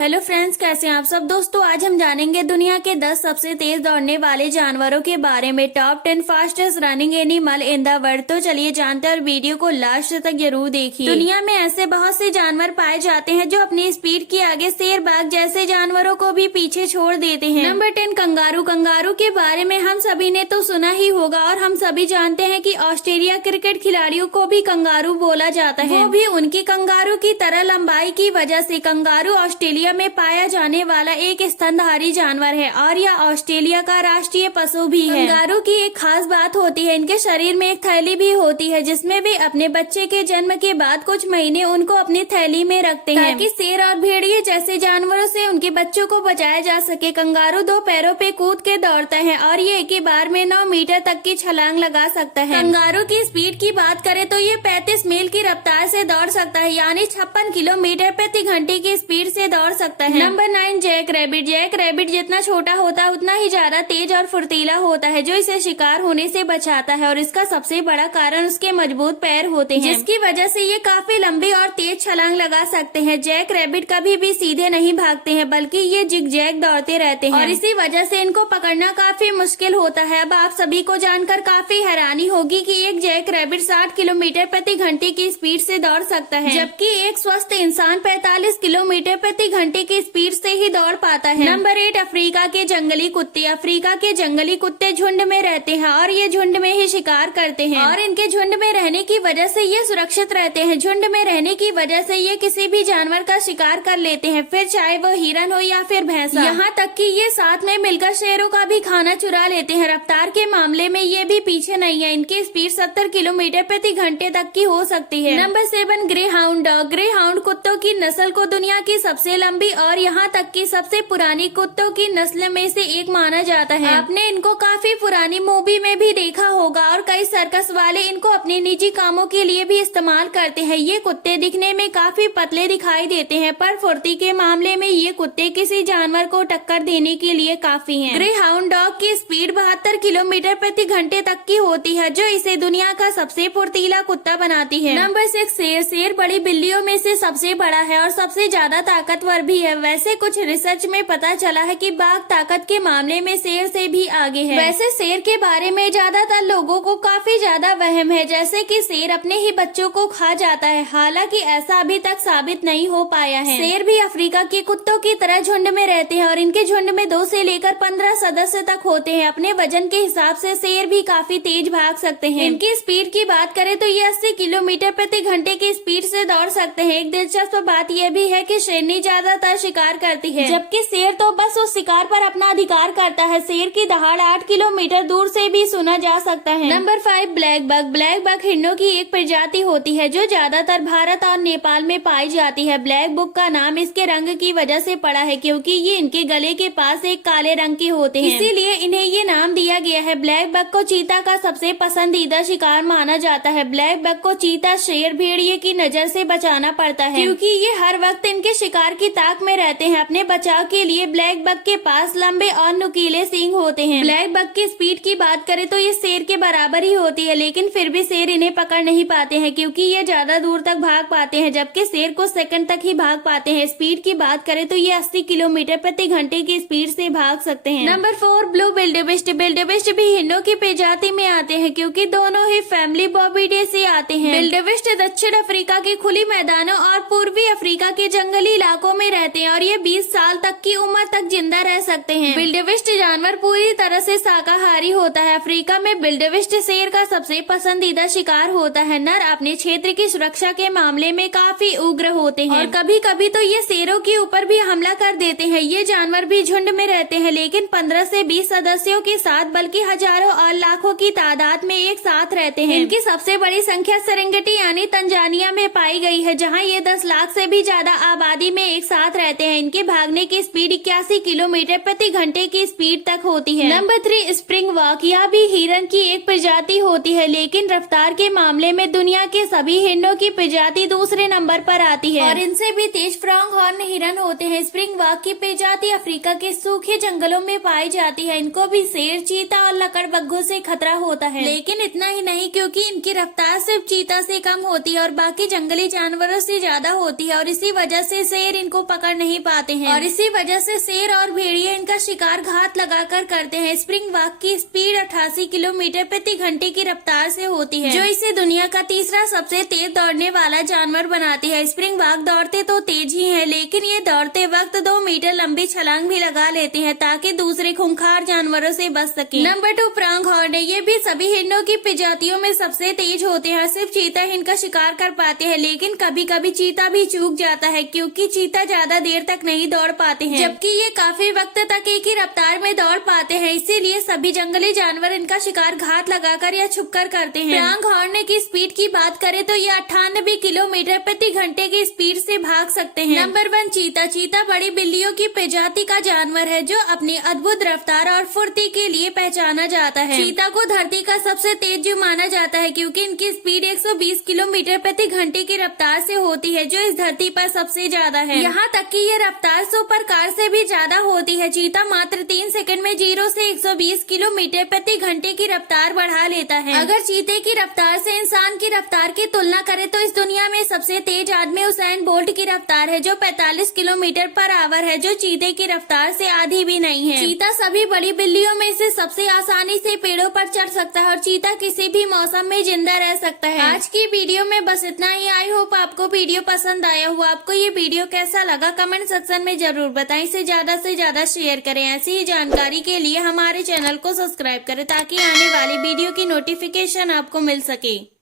Hello friends, कैसे हैं आप सब। दोस्तों आज हम जानेंगे दुनिया के 10 सबसे तेज दौड़ने वाले जानवरों के बारे में। Top 10 fastest running animal in the world. तो चलिए जानते हैं और वीडियो को लास्ट तक जरूर देखिए। दुनिया में ऐसे बहुत से जानवर पाए जाते हैं जो अपनी स्पीड के आगे शेर, बाघ जैसे जानवरों को भी पीछे छोड़ देते हैं। Number 10 kangaroo. कंगारू के बारे में हम सभी ने तो सुना ही होगा और हम सभी जानते हैं कि ऑस्ट्रेलिया क्रिकेट खिलाड़ियों को भी कंगारू बोला जाता है, वो भी उनकी कंगारू की तरह लंबाई की वजह से। कंगारू ऑस्ट्रेलिया में पाया जाने वाला एक स्तनधारी जानवर है और यह ऑस्ट्रेलिया का राष्ट्रीय पशु भी है। कंगारू की एक खास बात होती है, इनके शरीर में एक थैली भी होती है जिसमें वे अपने बच्चे के जन्म के बाद कुछ महीने उनको अपनी थैली में रखते हैं ताकि शेर और भेड़िए जैसे जानवरों से उनके बच्चों को बचाया जा सके। कंगारू 2 पैरों पे कूद के दौड़ता है और ये एक ही बार में 9 मीटर तक की छलांग लगा सकता है। कंगारू की स्पीड की बात करें तो ये 35 मील की रफ्तार से दौड़ सकता है, यानी 56 किलोमीटर प्रति घंटे की स्पीड से दौड़ सकता है। Number 9 Jack Rabbit. Jack Rabbit जितना छोटा होता है उतना ही ज्यादा तेज और फुर्तीला होता है, जो इसे शिकार होने से बचाता है और इसका सबसे बड़ा कारण उसके मजबूत पैर होते हैं, जिसकी वजह से ये काफी लंबी और तेज छलांग लगा सकते हैं। जैक रैबिट कभी भी सीधे नहीं भागते हैं बल्कि ये जिग-जैग दौड़ते रहते हैं और इसी वजह से इनको पकड़ना काफी मुश्किल होता है। अब आप सभी को जानकर काफी हैरानी होगी कि एक जैक रैबिट 60 किलोमीटर प्रति घंटे की स्पीड से दौड़ सकता है, जबकि एक स्वस्थ इंसान 45 किलोमीटर प्रति घंटे की स्पीड से ही दौड़ पाता है। नंबर 8 अफ्रीका के जंगली कुत्ते। अफ्रीका के जंगली कुत्ते झुंड में रहते हैं और ये झुंड में ही शिकार करते हैं और इनके झुंड में रहने की वजह से ये सुरक्षित रहते हैं। झुंड में रहने की वजह से ये किसी भी जानवर का शिकार कर लेते हैं, फिर चाहे वो हिरन हो या फिर भैंसा, यहाँ तक कि ये साथ में मिलकर शेरों का भी खाना चुरा लेते हैं। रफ्तार के मामले में ये भी पीछे नहीं है, इनकी स्पीड 70 किलोमीटर प्रति घंटे तक की हो सकती है। Number 7 grey hound dog. Grey hound कुत्तों की नस्ल को दुनिया की सबसे लंबी और यहाँ तक की सबसे पुरानी कुत्तों की नस्ल में से एक माना जाता है। आपने इनको काफी पुरानी मूवी में भी देखा होगा और कई सर्कस वाले इनको अपने निजी कामों के लिए भी इस्तेमाल करते हैं। ये कुत्ते दिखने में काफी पतले दिखाई देते हैं पर फुर्ती के मामले में ये कुत्ते किसी जानवर को टक्कर देने के लिए काफी हैं। ग्रे हाउंड डॉग की स्पीड 72 किलोमीटर प्रति घंटे तक की होती है, जो इसे दुनिया का सबसे फुर्तीला कुत्ता बनाती है। नंबर 6 शेर। शेर बड़ी बिल्लियों में से सबसे बड़ा है और सबसे ज्यादा ताकतवर भी है। वैसे कुछ रिसर्च में पता चला है कि बाघ ताकत के मामले में शेर से भी आगे है। वैसे शेर के बारे में ज्यादातर लोगों को काफी ज्यादा वहम है, जैसे कि शेर अपने ही बच्चों को खा जाता है, हालांकि ऐसा अभी तक साबित नहीं हो पाया है। शेर भी अफ्रीका के कुत्तों की तरह झुंड में रहते हैं और इनके झुंड में 2 से लेकर 15 सदस्य तक होते हैं। अपने वजन के हिसाब से शेर भी काफी तेज भाग सकते हैं। इनकी स्पीड की बात करें तो ये 80 किलोमीटर प्रति घंटे की स्पीड से दौड़ सकते हैं। एक दिलचस्प बात यह भी है कि शेरनी ज्यादातर शिकार करती है, जबकि शेर तो बस उस शिकार पर अपना अधिकार करता है। शेर की दहाड़ 8 किलोमीटर दूर से भी सुना जा सकता है। Number 5 black bug. Black bug हिरणों की एक प्रजाति होती है जो ज्यादातर भारत और नेपाल में पाई जाती है। ब्लैक बग का नाम इसके रंग की वजह से पड़ा है, क्योंकि ये इनके गले के पास एक काले रंग के होते हैं, इसीलिए इन्हें ये नाम दिया गया है। ब्लैक बग को चीता का सबसे पसंदीदा शिकार माना जाता है। ब्लैक बग को चीता, शेर, भेड़िए की नजर से बचाना पड़ता है, क्योंकि ये हर वक्त इनके शिकार की ताक में रहते हैं। अपने बचाव के लिए ब्लैक बग के पास लंबे और नुकीले सींग होते हैं। ब्लैक बग की स्पीड की बात करें तो ये शेर के बराबर ही होती है, लेकिन फिर भी शेर इन्हें पकड़ नहीं पाते हैं क्योंकि ये ज्यादा दूर तक भाग पाते हैं, जबकि शेर कुछ सेकंड तक ही भाग पाते हैं। स्पीड की बात करें तो ये 80 किलोमीटर प्रति घंटे की स्पीड से भाग सकते हैं। Number 4 blue बिल्डेबिस्ट। बिल्डेबिस्ट भी हिरणों की प्रजाति में आते हैं, क्योंकि दोनों ही फैमिली बॉबीडे से आते हैं। बिल्डेबिस्ट दक्षिण अफ्रीका के खुली मैदानों और पूर्वी अफ्रीका के जंगली इलाकों में रहते हैं और ये 20 साल तक की उम्र तक जिंदा रह सकते हैं। बिल्डेबिस्ट जानवर पूरी तरह से शाकाहारी होता है। अफ्रीका में बिल्डेबिस्ट शेर का सबसे पसंदीदा शिकार होता है। नर अपने क्षेत्र की सुरक्षा के मामले में काफी उग्र होते हैं और कभी कभी तो ये शेरों के ऊपर भी हमला कर देते हैं। ये जानवर भी झुंड में रहते हैं, लेकिन 15 से 20 सदस्यों के साथ, बल्कि हजारों और लाखों की तादाद में एक साथ रहते हैं। इनकी सबसे बड़ी संख्या सेरेंगेटी यानी तंजानिया में पाई गई है, जहाँ ये 10 लाख से भी ज्यादा आबादी में एक साथ रहते हैं। इनके भागने की स्पीड 81 किलोमीटर प्रति घंटे की स्पीड तक होती है। Number 3 spring walk. यह भी हिरन की एक प्रजाति होती है, लेकिन रफ्तार के मामले में दुनिया के सभी हिरणों की प्रजाति दूसरे नंबर पर आती है और इनसे भी तेज फ्रॉन्ग हॉर्न हिरन होते हैं। स्प्रिंग वॉक की प्रजाति अफ्रीका के सूखे जंगलों में पाई जाती है। इनको भी शेर, चीता और लकड़बग्घों से खतरा होता है, लेकिन इतना ही नहीं, क्योंकि इनकी रफ्तार सिर्फ चीता से कम होती है और बाकी जंगली जानवरों से ज्यादा होती है, और इसी वजह से शेर इनको पकड़ नहीं पाते हैं, और इसी वजह से शेर और भेड़िए इनका शिकार घात लगाकर करते हैं। स्प्रिंग वॉक की स्पीड 88 किलोमीटर प्रति घंटे की रफ्तार से होती है, जो इसे दुनिया का तीसरा सबसे तेज दौड़ने वाला जानवर बनाती है। स्प्रिंग वॉक दौड़ते तो तेज ही है, लेकिन ये दौड़ते वक्त 2 मीटर लंबी छलांग भी लगा लेते हैं ताकि दूसरे खूंखार जानवरों से बच सके। नंबर 2 प्रांग हॉर्न है। ये भी सभी हिरणों की प्रजातियों में सबसे तेज होते हैं। सिर्फ चीता ही इनका शिकार कर पाते हैं, लेकिन कभी कभी चीता भी चूक जाता है, क्योंकि चीता ज्यादा देर तक नहीं दौड़ पाते हैं, जबकि ये काफी वक्त तक एक ही रफ्तार में दौड़ पाते हैं। इसीलिए सभी जंगली जानवर इनका शिकार घात लगाकर या छुपकर करते हैं। प्रांग हॉर्न की स्पीड की बात करें तो ये 98 किलोमीटर प्रति घंटे की स्पीड से भाग सकते हैं। नंबर 1 चीता। चीता बड़ी बिल्लियों की प्रजाति का जानवर है, जो अपनी अद्भुत रफ्तार और फुर्ती के लिए पहचाना जाता है। चीता को धरती का सबसे तेज जीव माना जाता है, क्योंकि इनकी स्पीड 120 किलोमीटर प्रति घंटे की रफ्तार से होती है, जो इस धरती पर सबसे ज्यादा है। यहाँ तक कि ये रफ्तार सुपर कार से भी ज्यादा होती है। चीता मात्र 3 सेकंड में 0 से 120 किलोमीटर प्रति घंटे की रफ्तार बढ़ा लेता है। अगर चीते की रफ्तार से इंसान की रफ्तार की तुलना करें तो इस दुनिया में सबसे तेज आदमी उसैन बोल्ट की रफ्तार है, जो 45 किलोमीटर पर आवर है, जो चीते की रफ्तार से आधी भी नहीं है। चीता सभी बड़ी बिल्लियों में से सबसे आसानी से पेड़ों पर चढ़ सकता है, और चीता किसी भी मौसम में जिंदा रह सकता है। आज की वीडियो में बस इतना ही। आई होप आपको वीडियो पसंद आया हुआ। आपको ये वीडियो कैसा लगा कमेंट सेक्शन में जरूर बताएं। इसे ज्यादा से ज्यादा शेयर करें। ऐसी ही जानकारी के लिए हमारे चैनल को सब्सक्राइब करें, ताकि आने वाली वीडियो की नोटिफिकेशन आपको मिल सके।